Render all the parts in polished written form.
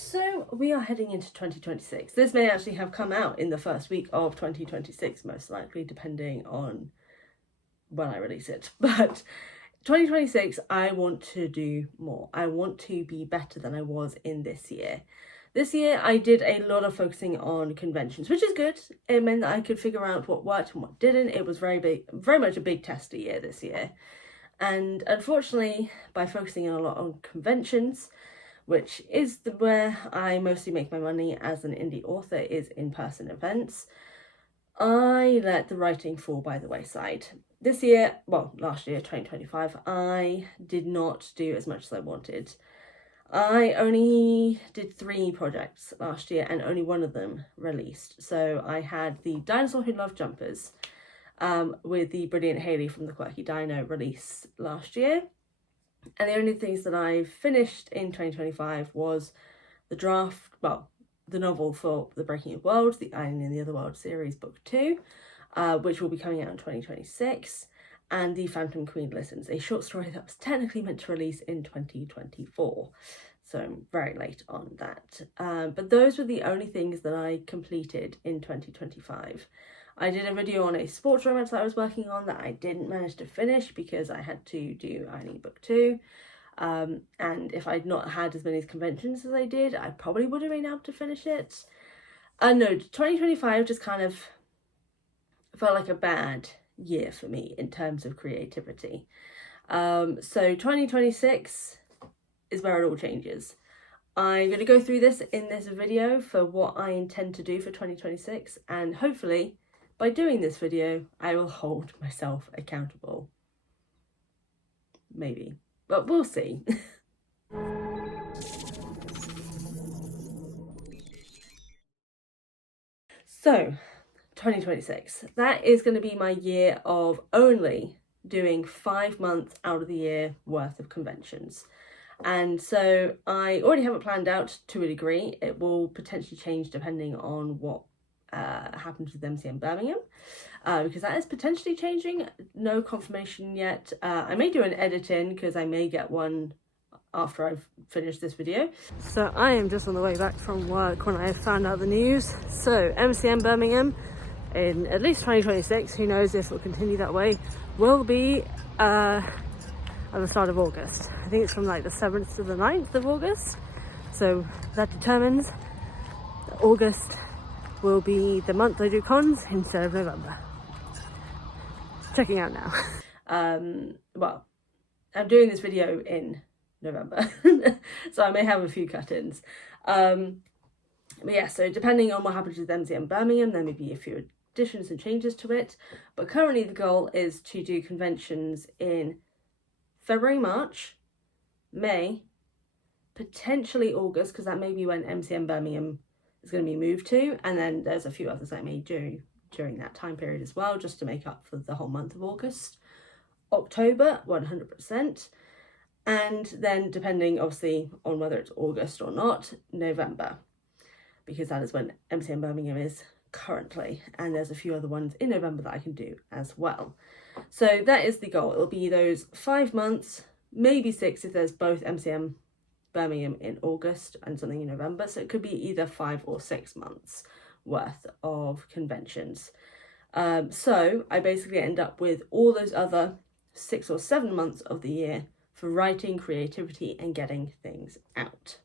So we are heading into 2026. This may actually have come out in the first week of 2026, most likely, depending on when I release it. But 2026, I want to do more. I want to be better than I was in this year. This year, I did a lot of focusing on conventions, which is good. It meant that I could figure out what worked and what didn't. It was very much a big tester year this year. And unfortunately, by focusing a lot on conventions, which is where I mostly make my money as an indie author, is in-person events, I let the writing fall by the wayside. This year, well, last year, 2025, I did not do as much as I wanted. I only did 3 projects last year and only one of them released. So I had the Dinosaur Who Loved Jumpers with the brilliant Haley from the Quirky Dino release last year. And the only things that I finished in 2025 was the novel for The Breaking of Worlds, the Island in the Other World series, book 2, which will be coming out in 2026, and The Phantom Queen Listens, a short story that was technically meant to release in 2024. So I'm very late on that. But those were the only things that I completed in 2025. I did a video on a sports romance that I was working on that I didn't manage to finish because I had to do Eileen book 2. And if I'd not had as many conventions as I did, I probably would have been able to finish it. No, 2025 just kind of felt like a bad year for me in terms of creativity. So 2026 is where it all changes. I'm going to go through this in this video for what I intend to do for 2026, and hopefully by doing this video I will hold myself accountable. Maybe, but we'll see. So 2026, that is going to be my year of only doing 5 months out of the year worth of conventions. And so I already have it planned out to a degree. It will potentially change depending on what happens with MCM Birmingham, because that is potentially changing. No confirmation yet. I may do an edit in because I may get one after I've finished this video. So I am just on the way back from work when I found out the news. So MCM Birmingham in at least 2026, who knows if it'll continue that way, will be at the start of August. I think it's from like the 7th to the 9th of August. So that determines that August will be the month I do cons instead of November. Checking out now. Well, I'm doing this video in November, so I may have a few cut-ins. But yeah, so depending on what happens with MCM Birmingham, there may be a few additions and changes to it. But currently the goal is to do conventions in February, March, May, potentially August, because that may be when MCM Birmingham is going to be moved to, and then there's a few others I may do during that time period as well, just to make up for the whole month of August. October, 100%, and then depending obviously on whether it's August or not, November, because that is when MCM Birmingham is currently, and there's a few other ones in November that I can do as well. So that is the goal. It'll be those 5 months, maybe 6 if there's both MCM Birmingham in August and something in November. So it could be either 5 or 6 months worth of conventions. So I basically end up with all those other 6 or 7 months of the year for writing, creativity, and getting things out.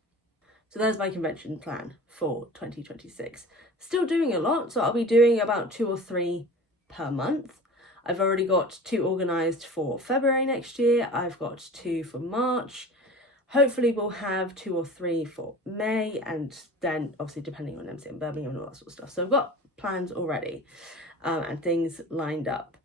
So there's my convention plan for 2026. Still doing a lot, so I'll be doing about 2 or 3 per month. I've already got 2 organised for February next year. I've got 2 for March. Hopefully we'll have 2 or 3 for May, and then obviously depending on MCM Birmingham and all that sort of stuff. So I've got plans already and things lined up.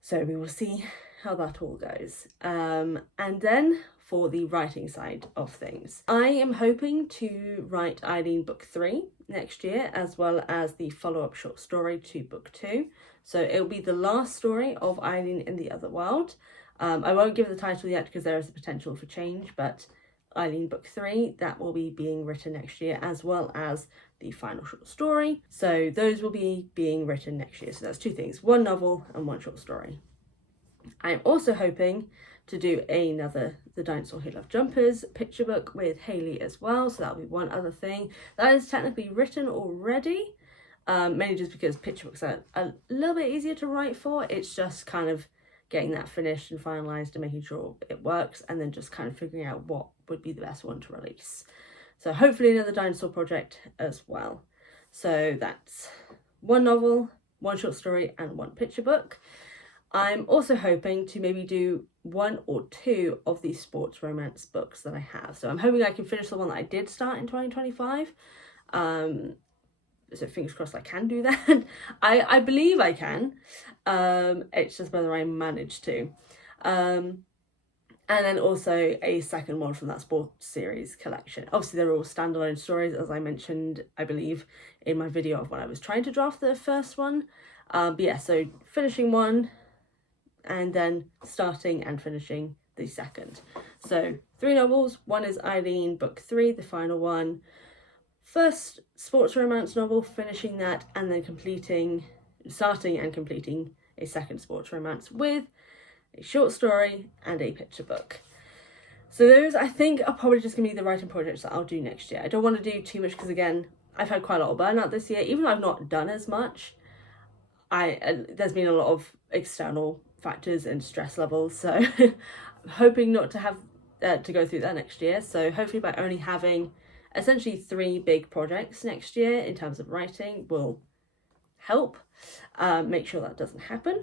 So we will see how that all goes. And then for the writing side of things, I am hoping to write Eileen book 3 next year, as well as the follow-up short story to book 2. So it'll be the last story of Eileen in the Other World. I won't give the title yet because there is a potential for change, but Eileen book 3, that will be being written next year, as well as the final short story. So those will be being written next year. So that's 2 things, 1 novel and 1 short story. I'm also hoping to do another The Dinosaur Who Loved Jumpers picture book with Hayley as well, so that'll be one other thing. That is technically written already, mainly just because picture books are a little bit easier to write for. It's just kind of getting that finished and finalised and making sure it works, and then just kind of figuring out what would be the best one to release. So hopefully another dinosaur project as well. So that's one novel, one short story and one picture book. I'm also hoping to maybe do 1 or 2 of these sports romance books that I have. So I'm hoping I can finish the one that I did start in 2025. So fingers crossed I can do that. I believe I can. It's just whether I manage to. And then also a second one from that sports series collection. Obviously they're all standalone stories, as I mentioned, I believe, in my video of when I was trying to draft the first one. But yeah, so finishing one and then starting and finishing the second. So 3 novels. One is Eileen, book 3, the final one. First sports romance novel, finishing that, and then starting and completing a second sports romance with a short story and a picture book. So those, I think, are probably just going to be the writing projects that I'll do next year. I don't want to do too much because, again, I've had quite a lot of burnout this year. Even though I've not done as much, there's been a lot of external factors and stress levels, so I'm hoping not to have to go through that next year. So hopefully by only having essentially 3 big projects next year in terms of writing will help make sure that doesn't happen.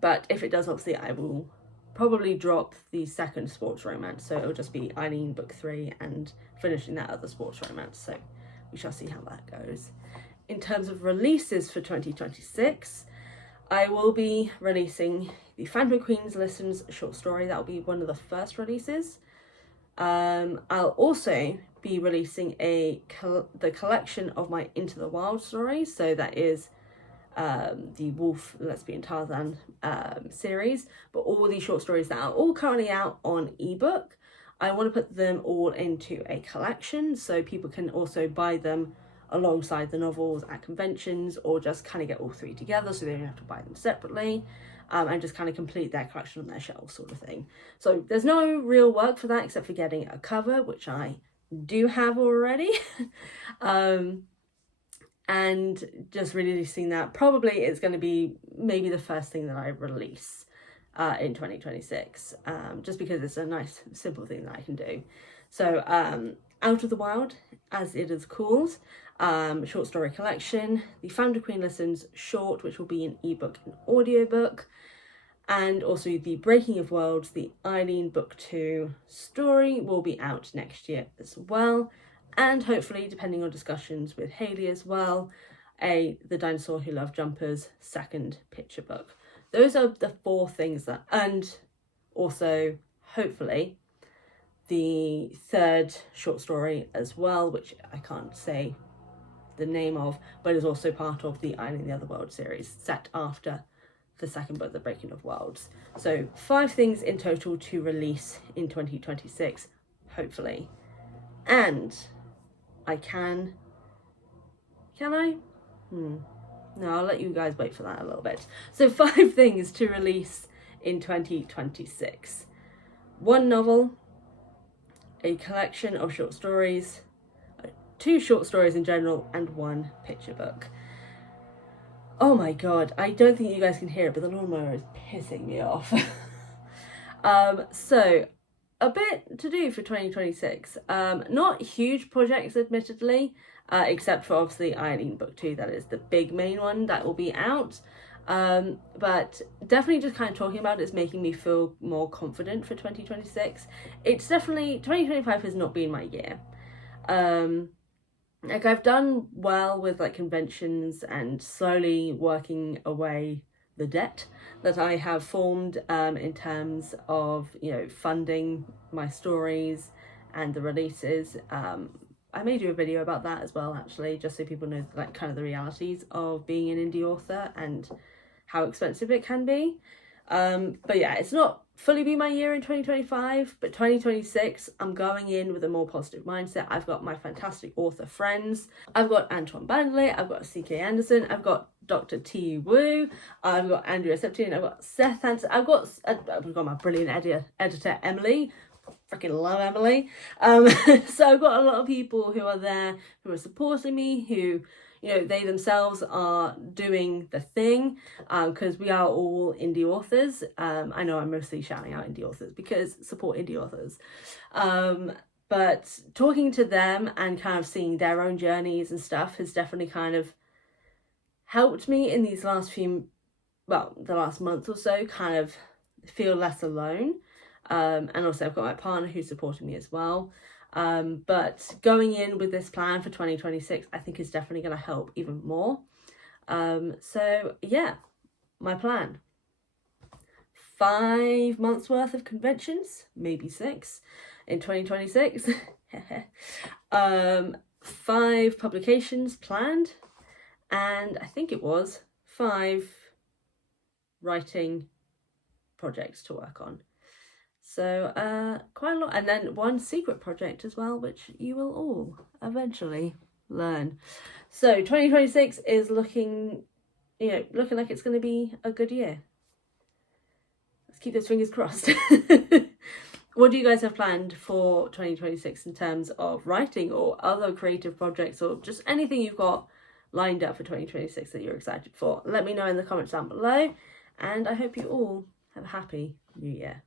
But if it does, obviously I will probably drop the second sports romance, so it'll just be Eileen book 3 and finishing that other sports romance. So we shall see how that goes. In terms of releases for 2026, I will be releasing the Phantom Queens Listens short story. That will be one of the first releases. I'll also be releasing the collection of my Into the Wild stories. So that is the Wolf, Lesbian, Tarzan series. But all these short stories that are all currently out on ebook, I want to put them all into a collection so people can also buy them alongside the novels at conventions, or just kind of get all 3 together so they don't have to buy them separately, and just kind of complete their collection on their shelves, sort of thing. So there's no real work for that except for getting a cover, which I do have already. And just releasing that, probably it's going to be maybe the first thing that I release in 2026, just because it's a nice simple thing that I can do. So Out of the Wild, as it is called, short story collection, the Founder Queen Listens short, which will be an ebook and audiobook, and also the Breaking of Worlds, the Eileen book 2 story will be out next year as well, and hopefully, depending on discussions with Hayley as well, The Dinosaur Who Loved Jumpers second picture book. Those are the 4 things that, and also hopefully the 3rd short story as well, which I can't say the name of, but is also part of the Eileen the Other World series, set after the second book, The Breaking of Worlds. So 5 things in total to release in 2026, hopefully. And I can I? No, I'll let you guys wait for that a little bit. So 5 things to release in 2026. 1 novel, a collection of short stories, 2 short stories in general, and 1 picture book. Oh my god, I don't think you guys can hear it, but the lawnmower is pissing me off. So a bit to do for 2026. Not huge projects, admittedly, except for obviously Eileen book 2. That is the big main one that will be out. But definitely just kind of talking about it's making me feel more confident for 2026. It's definitely, 2025 has not been my year. Like I've done well with like conventions and slowly working away the debt that I have formed in terms of, you know, funding my stories and the releases. I may do a video about that as well, actually, just so people know like kind of the realities of being an indie author and how expensive it can be. But yeah, it's not fully been my year in 2025, but 2026 I'm going in with a more positive mindset. I've got my fantastic author friends, I've got Antoine Bandley, I've got C.K. Anderson, I've got Dr. T. Wu, I've got Andrea Septine, I've got Seth Hansen, I've got my brilliant editor Emily. Freaking love Emily. So I've got a lot of people who are there, who are supporting me, who, you know, they themselves are doing the thing, because we are all indie authors. I know I'm mostly shouting out indie authors because support indie authors. But talking to them and kind of seeing their own journeys and stuff has definitely kind of helped me in these last the last month or so, kind of feel less alone. And also I've got my partner who's supporting me as well. But going in with this plan for 2026, I think is definitely going to help even more. So yeah, my plan. 5 months worth of conventions, maybe 6 in 2026. 5 publications planned, and I think it was 5 writing projects to work on. So quite a lot, and then 1 secret project as well, which you will all eventually learn. So 2026 is looking like it's going to be a good year. Let's keep those fingers crossed. What do you guys have planned for 2026 in terms of writing or other creative projects, or just anything you've got lined up for 2026 that you're excited for? Let me know in the comments down below, and I hope you all have a happy new year.